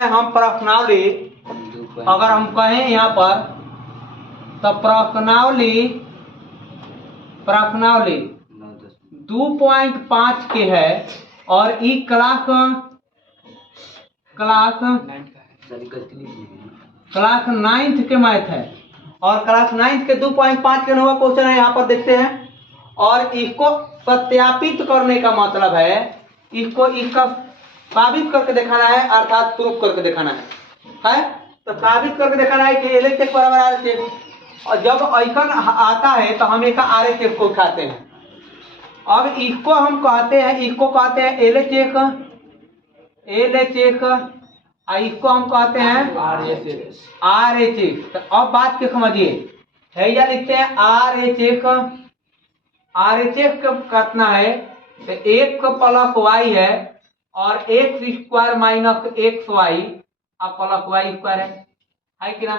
हम प्रश्नावली अगर हम कहें यहाँ पर तो प्रश्नावली 2.5 के है और ई क्लास 9th के मैथ है और क्लास 9th के 2.5 के नंबर क्वेश्चन है। यहाँ पर देखते हैं और इसको सत्यापित करने का मतलब है इसको इसका साबित करके दिखाना है, अर्थात प्रूफ करके दिखाना है। तो साबित करके दिखाना है कि LHS बराबर RHS और जब आइकन आता है तो हम एक RHS को उठाते हैं। अब इसको हम कहते हैं LHS और इसको हम कहते हैं RHS। तो अब बात के समझिए है या लिखते हैं RHS का कितना है तो 1 प्लस y है और x स्क्वायर माइनस xy अब प्लस y स्क्वायर है कि ना।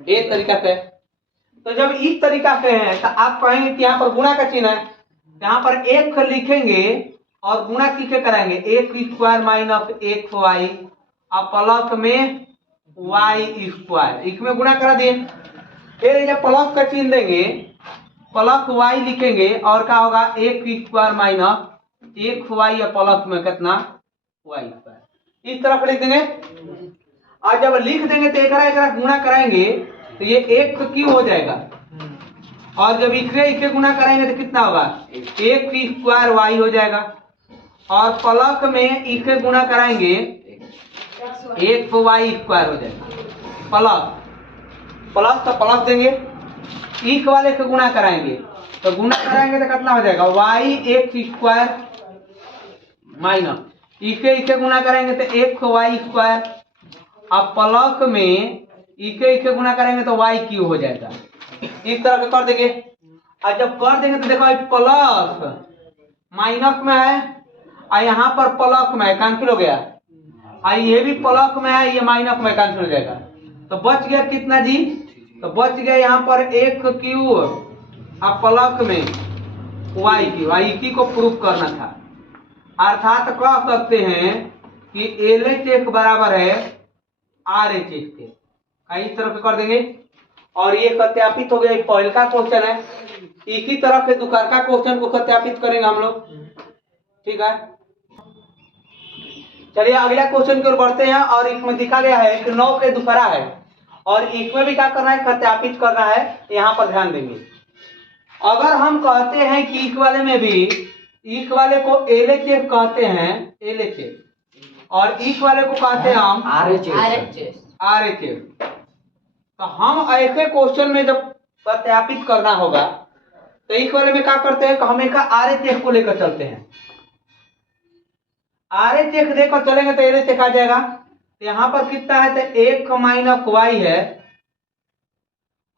एक तरीका से तो जब इस तरीका से है तो आप कहेंगे कि यहाँ पर गुणा का चिन्ह है, यहाँ पर 1 लिखेंगे और गुणा किससे कराएंगे x स्क्वायर माइनस xy अब प्लस में y स्क्वायर, इसमें गुणा करा दिए। फिर जब प्लस का चिन्ह देंगे प्लस y लिखेंगे और क्या होगा x स्क्वायर माइनस xy या प्लस में कितना y स्क्वायर, इस तरह लिख देंगे। और जब लिख देंगे तो एक गुणा कराएंगे तो ये 1 क्यों हो जाएगा और जब इसे गुणा कराएंगे तो कितना होगा x स्क्वायर y हो जाएगा और प्लस में इसे गुणा कराएंगे xy स्क्वायर हो जाएगा। प्लस तो प्लस देंगे, इक वाले से गुणा कराएंगे तो गुणा कराएंगे तो कितना हो जाएगा y x स्क्वायर माइनस इसे गुणा करेंगे तो xy स्क्वायर अब प्लस में इसे गुणा करेंगे तो y क्यूब हो जाएगा। इस तरह से कर देंगे और जब कर देंगे तो देखो प्लस माइनस में है और यहाँ पर प्लस में है, कैंसिल हो गया और ये भी प्लस में है, ये माइनस में कैंसिल हो जाएगा। तो बच गया कितना जी, तो बच गया यहाँ पर एक क्यूब और प्लस में y क्यूब। इसी को प्रूफ करना था, अर्थात कह सकते हैं कि LHS बराबर है RHS के। इस तरह से कर देंगे और ये सत्यापित हो गया। पहले का क्वेश्चन है, इसी तरह से दूसरा का क्वेश्चन को सत्यापित करेंगे हम लोग, ठीक है। चलिए अगला क्वेश्चन की ओर बढ़ते हैं और इसमें दिखा गया है कि 9 के दूसरा है और इसमें भी क्या करना है सत्यापित करना है। यहाँ पर ध्यान देंगे अगर हम कहते हैं कि इस वाले में भी इस वाले को LHS कहते हैं LHS और इस वाले को कहते हैं हम RHS। तो हम ऐसे क्वेश्चन में जब सत्यापित करना होगा तो इस वाले में क्या करते हैं कि हम एक RHS को लेकर चलते हैं। RHS लेकर चलेंगे तो LHS आ जाएगा। तो यहाँ पर कितना है तो 1 माइनस y है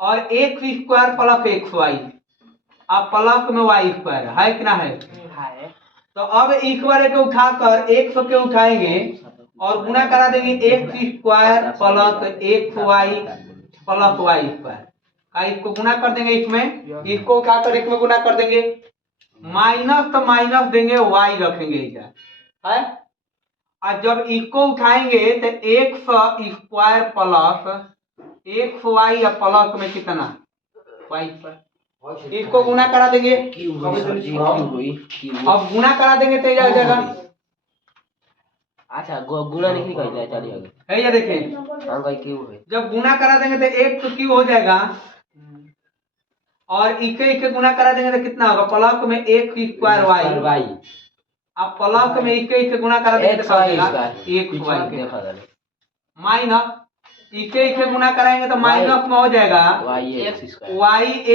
और x स्क्वायर प्लस xy अब प्लस में y स्क्वायर है कि ना है। तो अब इस वाले को उठाकर x के उठाएंगे और गुणा करा देंगे x square plus xy plus y square. इसको गुणा कर देंगे, इसमें इसको उठाकर इसमें गुणा कर देंगे, माइनस तो माइनस देंगे y रखेंगे इधर है। और जब इसको उठाएंगे तो x स्क्वायर प्लस xy या प्लस में कितना y स्क्वायर, इसको गुणा करा देंगे। अब गुणा करा देंगे तो आ जाएगा। अच्छा गुणा नहीं कर चलिए है ये देखें जब गुणा करा देंगे तो x क्यूब हो जाएगा और इके गुणा करा देंगे तो कितना होगा प्लस में x स्क्वायर y अब प्लस में इके गुणा करा देंगे तो x माइनस इके गुणा कराएंगे तो माइनस में हो जाएगा y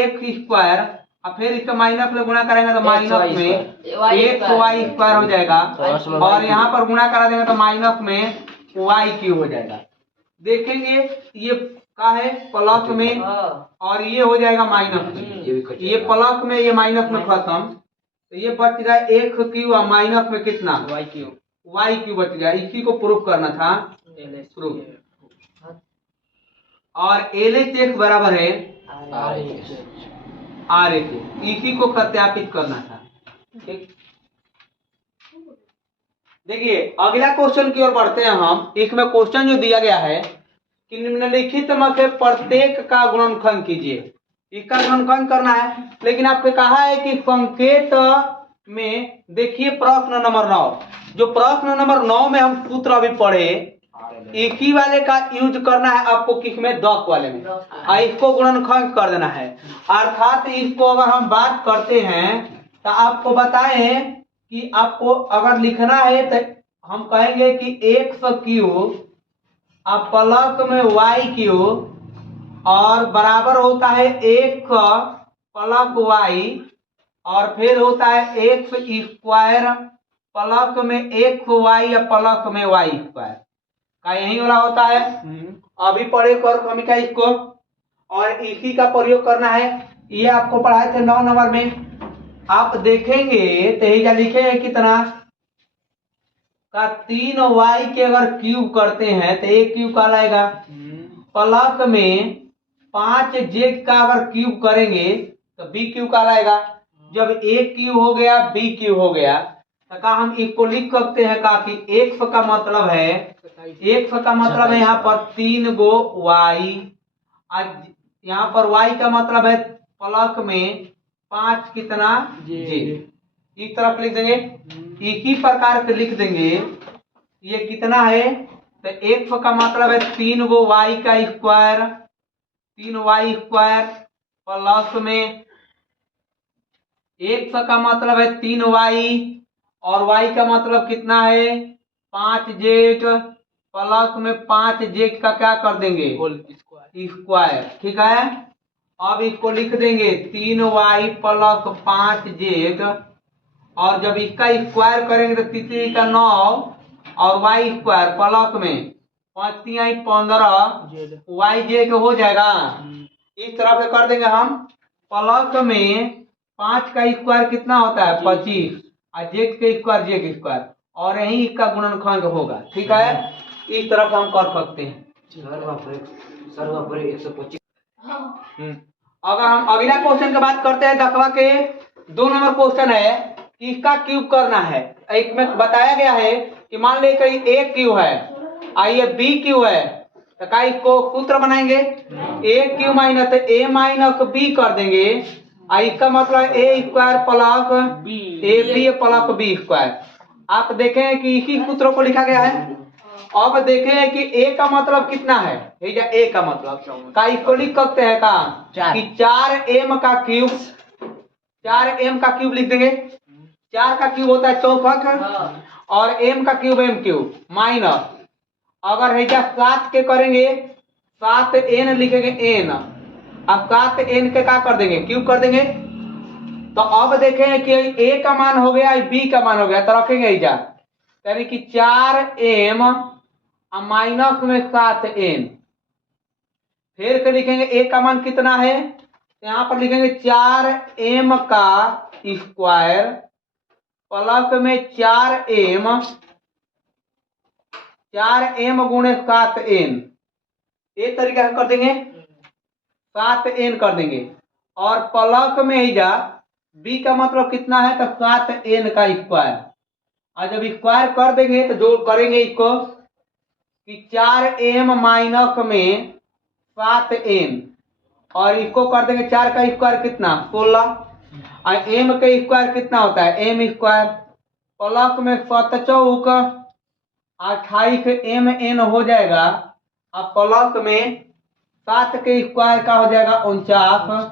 x स्क्वायर और फिर इसका माइनस में गुणा करेंगे तो माइनस में xy स्क्वायर हो जाएगा और यहाँ पर गुणा करा देंगे तो माइनस में y क्यूब हो जाएगा। देखेंगे ये क्या है प्लस में और ये हो जाएगा माइनस में, ये प्लस में ये माइनस में खत्म तो ये बच गया एक क्यूब और माइनस में कितना y क्यूब बच गया। इसी को प्रूफ करना था प्रूफ और LHS बराबर है RHS, इसी को सत्यापित करना था, ठीक। देखिए अगला क्वेश्चन की ओर बढ़ते हैं हम। इसमें क्वेश्चन जो दिया गया है कि निम्नलिखित में से प्रत्येक का गुणनखंड कीजिए। इसका गुणनखंड करना है, लेकिन आपको कहा है कि संकेत में देखिए प्रश्न नंबर 9। जो प्रश्न नंबर 9 में हम सूत्र अभी पढ़े, एक ही वाले का यूज करना है आपको, किसमें 10 वाले में, और इसको गुणनखंड कर देना है। अर्थात इसको अगर हम बात करते हैं तो आपको बताएं कि आपको अगर लिखना है तो हम कहेंगे कि x³ प्लस में y³ और बराबर होता है 1 प्लस y, और फिर होता है x² प्लस में 1y प्लस में y² का यही वाला होता है। अभी पढ़े कर हम क्या इसको, और इसी का प्रयोग करना है। ये आपको पढ़ाए थे 9 नंबर में। आप देखेंगे तो ये लिखे कितना का 3y के अगर क्यूब करते हैं तो एक क्यूब का लाएगा, प्लस में 5z का अगर क्यूब करेंगे तो b³ का लाएगा। जब एक क्यूब हो गया b³ हो गया तो का हम इसको लिख सकते हैं का कि x का मतलब है, x का मतलब है यहाँ पर 3 गो y, यहाँ पर y का मतलब है प्लस में 5 कितना j। इस तरफ लिख देंगे, एक ही प्रकार से लिख देंगे। ये कितना है तो x का मतलब है 3 गो y का स्क्वायर, 3y स्क्वायर प्लस में x का मतलब है 3y और y का मतलब कितना है 5z प्लस में 5z का क्या कर देंगे स्क्वायर। ठीक है, अब इसको लिख देंगे 3y प्लस 5z, और जब इसका स्क्वायर करेंगे तो 3 का 9 और y स्क्वायर प्लस में 5 3 15 yz हो जाएगा। इस तरह से कर देंगे हम। प्लस में 5 का स्क्वायर कितना होता है 25, और z के स्क्वायर z के स्क्वायर, और यही इसका गुणनखंड होगा। ठीक है, इस तरफ हम कर सकते हैं। अगर हम अगला क्वेश्चन की बात करते हैं 10वां के 2 नंबर क्वेश्चन है कि इसका क्यूब करना है। एक में बताया गया है कि मान ले कहीं एक क्यूब है और ये बी क्यूब है, तो का इसको सूत्र बनाएंगे a³ minus a minus b कर देंगे, और इसका मतलब a square plus ab plus b square. आप देखें कि इसी सूत्र को लिखा गया है। अब देखें कि a का मतलब कितना है, a का मतलब का इसको लिख सकते हैं का कि 4m का क्यूब, 4m का क्यूब लिख देंगे। 4 का क्यूब होता है 64 और m का क्यूब m³ माइनस, अगर है 7 के करेंगे 7n लिखेंगे n, अब 7n के क्या कर देंगे क्यूब कर देंगे। तो अब देखें कि a का मान हो गया b का मान हो गया, तो रखेंगे यानी कि 4m माइनस में 7n, फिर से लिखेंगे a का मान कितना है, यहाँ पर लिखेंगे 4m का स्क्वायर प्लस में 4m गुणे 7n, एक तरीका से कर देंगे 7n कर देंगे, और प्लस में ही b का मतलब कितना है तो 7n का स्क्वायर, और जब स्क्वायर कर देंगे तो जो करेंगे इसको कि 4m माइनस में 7n, और इसको कर देंगे 4 का स्क्वायर कितना 16, और m का स्क्वायर कितना होता है m स्क्वायर प्लस में 7 चौक 28 mn हो जाएगा, अब प्लस में 7 के स्क्वायर का हो जाएगा 49,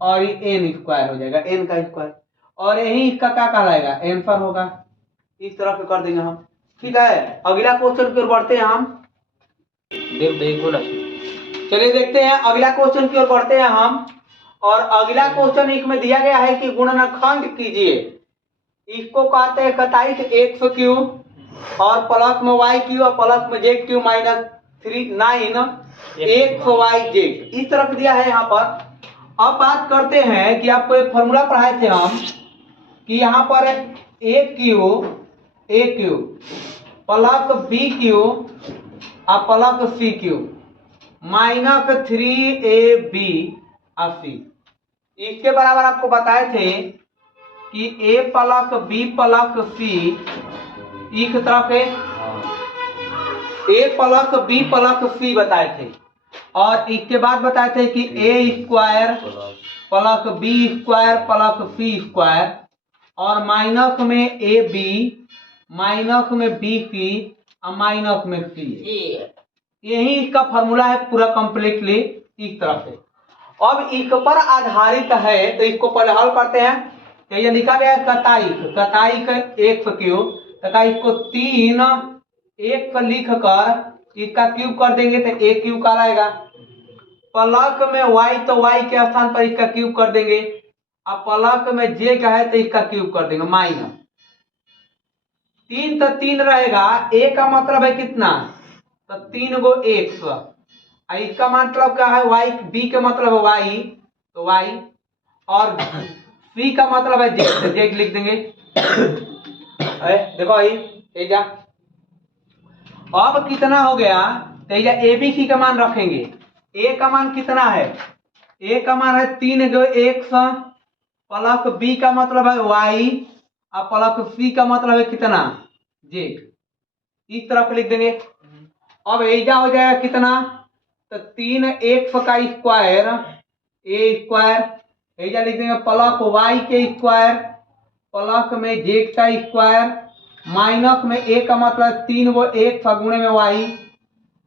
और ये n स्क्वायर हो जाएगा n का स्क्वायर, और यही इसका क्या कहलाएगा आंसर होगा। इस तरह से कर देंगे हम। ठीक है, अगला क्वेश्चन की ओर बढ़ते हैं हम। चलिए देखते हैं अगला क्वेश्चन की ओर बढ़ते हैं हम। और अगला क्वेश्चन इसमें दिया गया है कि गुणनखंड कीजिए। इसको कहते हैं 27x³ और प्लस में y³ और प्लस में z³ माइनस 9xyz, इस तरफ दिया है यहाँ पर। अब बात करते हैं कि आपको एक फॉर्मूला पढ़ाए थे हम कि यहाँ पर a³ प्लस b³ और प्लस c³ माइनस 3ab और c, इसके बराबर आपको बताए थे कि a plus b plus c ई की तरफ है A plus B plus C बताए थे, और इसके बाद बताए थे कि A square plus B square plus C square, और माइनस में ए बी, माइनस में बी सी और माइनस में सी। यही इसका फॉर्मूला है पूरा कंप्लीटली इस तरह से। अब इस पर आधारित है तो इसको पहले हल करते हैं। तो ये लिखा गया है कताइक एक्स क्यूब तथा इसको 3 एक्स लिख कर इसका क्यूब कर देंगे तो ए क्यूब का आएगा। प्लस में y तो y के स्थान पर इसका क्यूब कर देंगे, अब प्लस में जे का है तो इसका क्यूब कर देंगे माइनस 3 तो 3 रहेगा, ए का मतलब है कितना तो 3 गो एक्स, इसका मतलब क्या है y, बी का मतलब है y तो y, और सी का मतलब है जेड तो जेड लिख देंगे। देखो ये जा अब कितना हो गया तो ए बी सी का मान रखेंगे। ए का मान कितना है, ए का मान है 3 गो एक्स प्लस बी का मतलब है y और प्लस सी का मतलब है कितना जेड, इस तरफ लिख देंगे। अब एजा हो जाएगा कितना तो 3 एक्स का स्क्वायर ए स्क्वायर, एजा लिख देंगे प्लस वाई के स्क्वायर प्लस में जेड का स्क्वायर, माइनस में ए का मतलब 3 वो एक्स गुणे में वाई,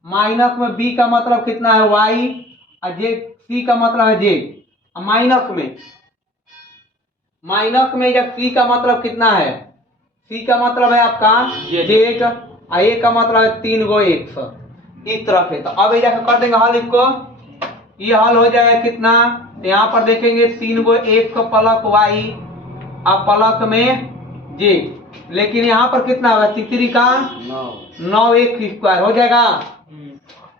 माइनस में बी का मतलब कितना है वाई और जेड सी का मतलब है जेड, माइनस में जब सी का मतलब कितना है, सी का मतलब है आपका जेड और ए का मतलब है 3 गो एक्स, इस तरह से। तो अब ये कर देंगे हल इसको, ये हल हो जाएगा कितना तो यहाँ पर देखेंगे 3 गो एक्स प्लस वाई और प्लस में जेड, लेकिन यहाँ पर कितना होगा तीसरी का 9 एक्स स्क्वायर हो जाएगा,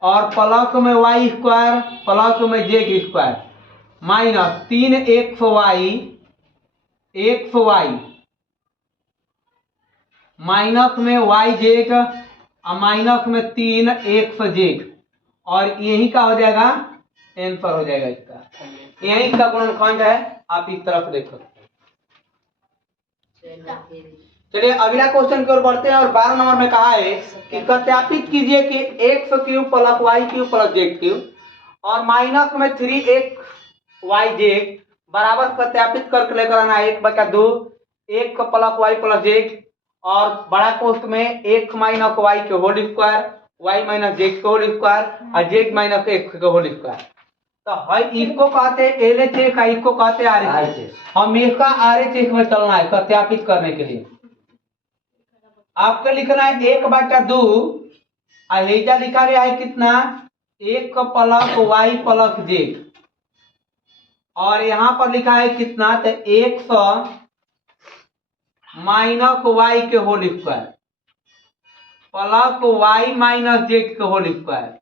और प्लस में वाई स्क्वायर प्लस में z square minus 3 x y minus में वाई जेड और माइनस में 3 एक्स जेड, और यही का हो जाएगा आंसर हो जाएगा इसका, यही इसका गुणनखंड है। आप इस तरफ देखो। चलिए अगला क्वेश्चन की ओर बढ़ते हैं, और 12 नंबर में कहा है कि सत्यापित कीजिए कि x cube plus y cube plus z cube और माइनस में 3 एक्स वाई जेड बराबर सत्यापित करके लेकर आना 1/2 एक प्लस वाई प्लस जेड, और बड़ा कोष्ठ में एक्स माइनस वाई के whole square, y minus z के होल स्क्वायर और जेड माइनस एक्स के होल स्क्वायर। तो है इसको कहते हैं LHS, इसको कहते हैं RHS। हमेशा RHS में चलना है सत्यापित करने के लिए। आपको लिखना है 1/2 और हेजा लिखा गया है कितना 1 प्लस वाई प्लस जेड, और यहाँ पर लिखा है कितना तो 100 माइनस वाई के whole square plus y minus z के होल स्क्वायर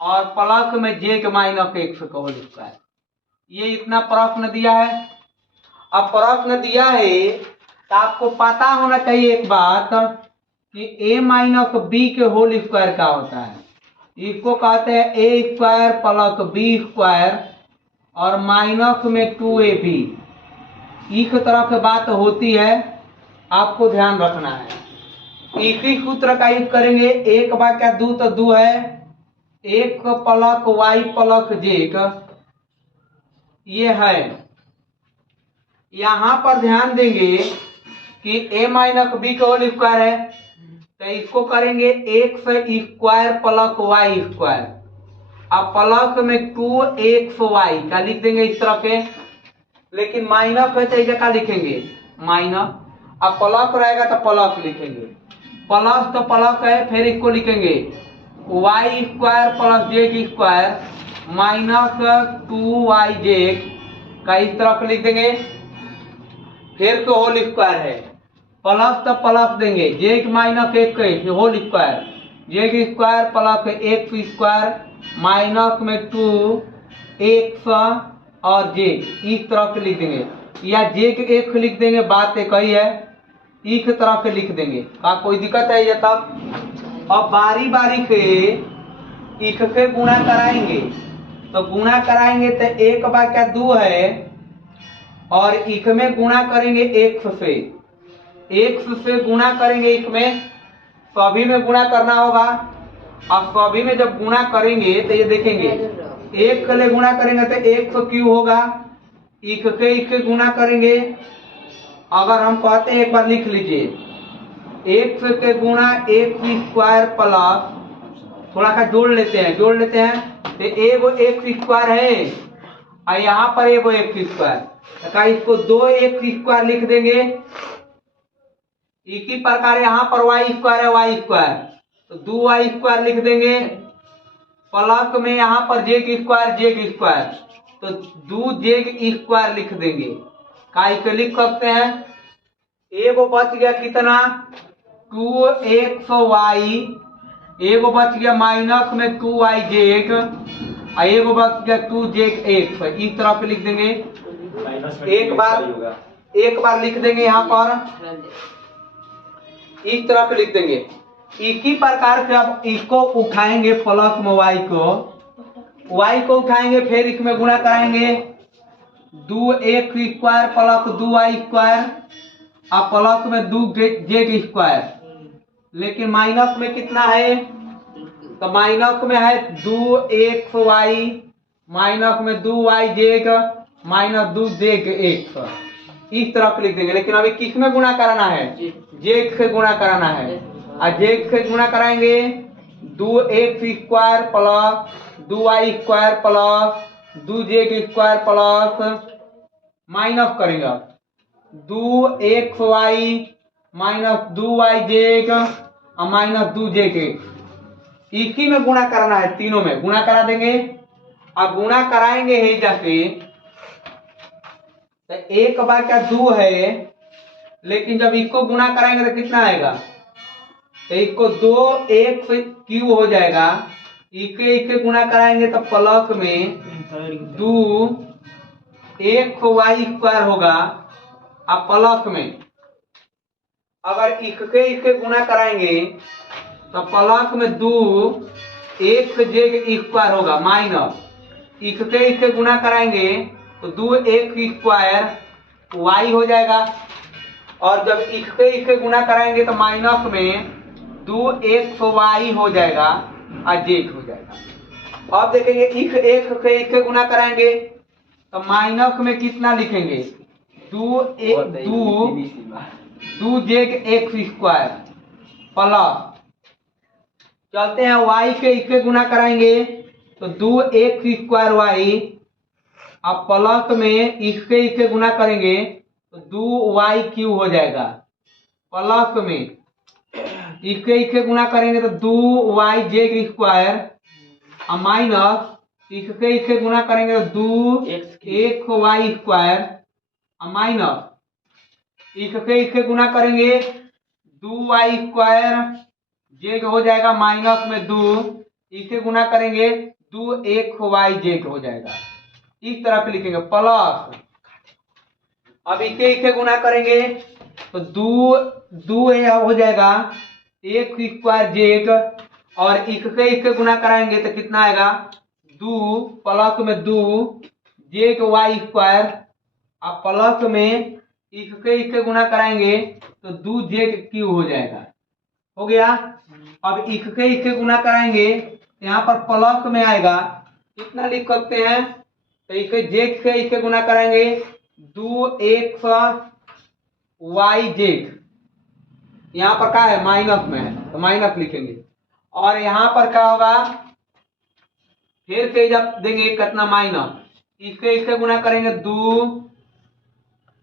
और प्लस में जेड माइनस एक्स का होल स्क्वायर। ये इतना प्रश्न दिया है। अब प्रश्न दिया है तो आपको पता होना चाहिए एक बात कि a माइनस बी के होल स्क्वायर क्या होता है। इसको कहते हैं ए स्क्वायर प्लस बी स्क्वायर और माइनस में 2ab। इस तरह की बात होती है, आपको ध्यान रखना है। इसी सूत्र का यूज करेंगे 1/2 तो 2 है 1 प्लस वाई प्लस जेड, ये है। यहां पर ध्यान देंगे कि a माइनस बी का होल स्क्वायर है तो इसको करेंगे x square plus y square, अब प्लस में 2xy का लिख देंगे इस तरह के, लेकिन माइनस है तो इसे क्या लिखेंगे माइनस, अब प्लस रहेगा तो प्लस लिखेंगे, प्लस तो प्लस है फिर इसको लिखेंगे y square plus z square minus 2yz का इस तरफ लिख देंगे, फिर तो होल स्क्वायर है प्लस तो प्लस देंगे जेड माइनस एक whole square z square plus x square minus में 2x और जेड इस तरह से लिख देंगे, या जेड एक्स लिख देंगे, बात एक ही है, इस तरह से लिख देंगे। का कोई दिक्कत है ये तब। अब बारी बारी से इससे गुणा कराएंगे तो गुणा कराएंगे तो 1/2 है और इसमें गुणा करेंगे x से x से गुणा करेंगे, एक में सभी में गुणा करना होगा। अब सभी में जब गुणा करेंगे तो ये देखेंगे, एक के लिए गुणा करेंगे तो 100 होगा, एक के गुणा करेंगे। अगर हम कहते हैं, एक बार लिख लीजिए, 100 के गुणा x² प्लस, थोड़ा सा जोड़ लेते हैं तो एगो x² है और यहाँ पर एगो x², तो इसको 2x² लिख देंगे। इसी प्रकार यहाँ पर y² है, y² तो 2y² लिख देंगे। प्लस में यहाँ पर z² तो 2z² लिख देंगे। का लिख सकते हैं, एगो बच गया कितना 2xy, एगो बच गया माइनस में 2yz और एगो बच गया 2zx। इस तरह पे लिख देंगे। एक बार लिख देंगे यहाँ पर, इस तरह पे लिख देंगे। इसी प्रकार से अब इसको उठाएंगे, प्लस में y को उठाएंगे, फिर इसमें गुणा कराएंगे 2x² प्लस 2y² और प्लस में 2z²। लेकिन माइनस में कितना है, तो माइनस में है 2xy माइनस में 2yz माइनस 2zx। इस तरफ लिख देंगे। लेकिन अभी किस में गुणा कराना है, z से गुणा कराना है। और z से गुणा कराएंगे 2x² plus 2y² plus 2z² plus minus करेंगे 2xy माइनस 2yz और माइनस 2zx। इसी में गुणा कराना है, तीनों में गुणा करा देंगे। अब गुणा कराएंगे ही जाके तो एक बार क्या 2 है, लेकिन जब इसको गुणा कराएंगे तो कितना आएगा, तो इसको 2x³ हो जाएगा। इसे गुणा कराएंगे तो प्लस में 2xy² होगा। अब प्लस में अगर इसे गुणा कराएंगे तो प्लस में 2xz² होगा, माइनस इसे गुणा कराएंगे तो 2x² y हो जाएगा। और जब इसे गुणा कराएंगे तो माइनस में 2xy हो जाएगा और z हो जाएगा। अब देखेंगे इसे गुणा कराएंगे तो माइनस में कितना लिखेंगे 2zx² प्लस, चलते हैं y के इसे गुणा कराएंगे तो 2x² अब प्लस में इसे गुणा करेंगे तो 2y³ हो जाएगा। प्लस में इसे गुणा करेंगे तो 2yz² और माइनस इसे गुणा करेंगे तो 2xy² और माइनस इसे गुणा करेंगे 2y² z हो जाएगा, माइनस में 2 इसे गुणा करेंगे 2xyz हो जाएगा। इस तरह पे लिखेंगे। प्लस अब इसे गुणा करेंगे तो 2 हो जाएगा x² और इसे गुणा कराएंगे तो कितना आएगा 2 प्लस में 2 y² और प्लस में इसे गुणा कराएंगे तो 2z³ हो जाएगा। हो गया। अब इसे गुणा कराएंगे यहाँ पर प्लस में आएगा, कितना लिख सकते हैं, तो इसे गुणा कराएंगे 2xyz, यहाँ पर क्या है माइनस में है तो माइनस लिखेंगे। और यहाँ पर क्या होगा, फिर से जब देंगे कितना माइनस, इसे गुणा करेंगे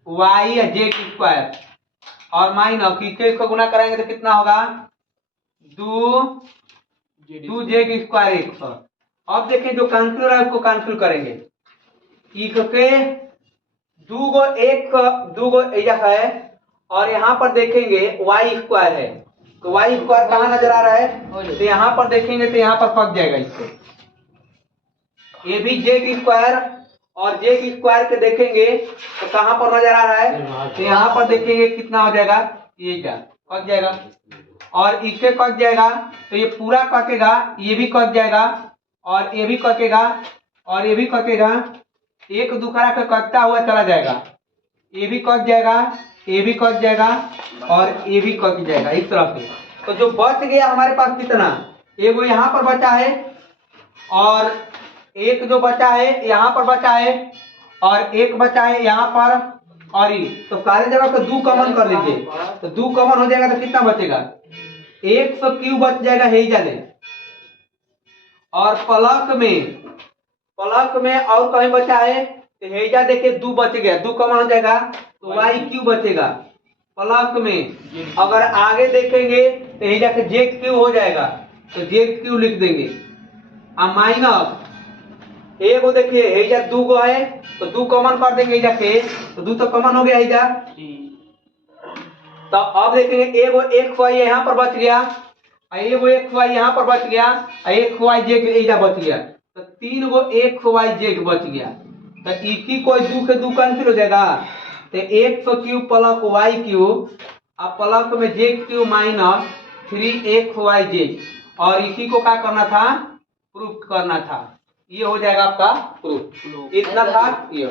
2yz² और माइनस इसे गुणा करेंगे तो कितना होगा 2z²। अब देखिए जो कैंसिल हो रहा है उसको कैंसिल करेंगे। इसे दूगो है और यहाँ पर देखेंगे y² है तो y² कहाँ नजर आ रहा है, तो यहाँ पर देखेंगे तो यहाँ पर फंस जाएगा। इसको ये भी z² और z² के देखेंगे तो कहाँ पर नजर आ रहा है, तो यहाँ पर देखेंगे कितना हो जाएगा, ये क्या फंस जाएगा। और इसे कट जाएगा तो ये पूरा कटेगा, ये भी कट जाएगा और ये भी कटेगा और ये भी कटेगा, एक दूसरा का कटता हुआ चला जाएगा। ये भी कट जाएगा ए भी कट जाएगा और ए भी कट जाएगा इस तरह से। तो जो बच गया हमारे पास कितना, एगो यहाँ पर बचा है और एक जो बचा है यहाँ पर बचा है और एक बचा है यहाँ पर और ये, तो सारी जगह पे 2 कॉमन कर लीजिए। तो 2 कॉमन हो जाएगा तो कितना बचेगा, 100 क्यू बच जाएगा हेजा ले। और प्लस में और कहीं बचा है तो हेजा देखिए 2 बच गया, 2 कॉमन हो जाएगा तो वाई क्यू बचेगा। प्लस में अगर आगे देखेंगे तो हेजा के जेड क्यू हो जाएगा तो जेड क्यू लिख देंगे। अब माइनस एगो देखिए हेजा 2 गो है तो 2 कॉमन कर देंगे हेजा के, तो 2 तो कॉमन हो गया हेजा। तो अब देखेंगे एगो एक्स वाई यहाँ पर बच गया, एगो एक्स वाई यहाँ पर बच गया, एक्स वाई जेड हेजा बच गया, तो 3 गो एक्स वाई जेड बच गया। तो इसी कोई 2 के 2 कैंसिल हो जाएगा, तो 100 क्यूब प्लस वाई क्यूब अब प्लस में z cube minus 3 y z, और इसी को क्या करना था, प्रूफ करना था। ये हो जाएगा आपका प्रूफ। इतना था ये।